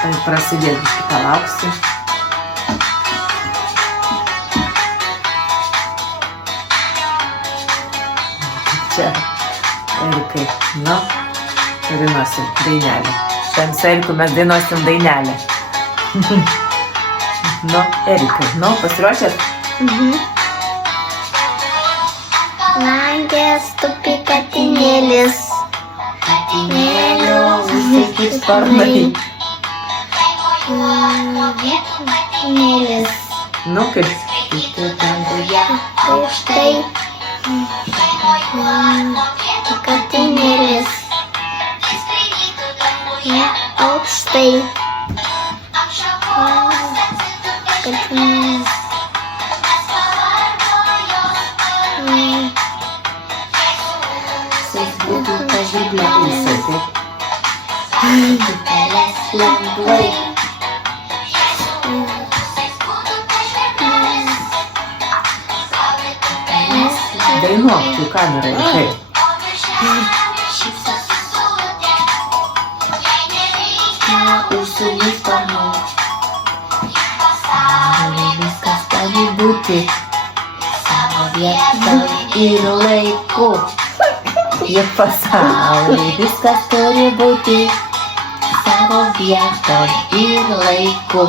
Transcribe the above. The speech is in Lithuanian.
Prasidės biškį palauksiu. Čia Erikai, nu, dainuosim dainelę. Šiandien su Eriku mes dainuosim dainelę. Nu, Erikai, nu, pasiruošęs? Langė stupi katinėlis. Katinėlio užsakys sparnai. Katinėlis. Nu, kaip danguje. Aukštai. Katinėlis. Aukštai. Katinėlis. Būtų pažyblė įsai, taip? Dutelės lengvai. Dainuok, tu kamerai, kaip? Užsiūlys sparnų. Viskas gali būti savo vietoj ir laiku. Juk pasaulyje viskas turi būti savo vietoj ir laiku.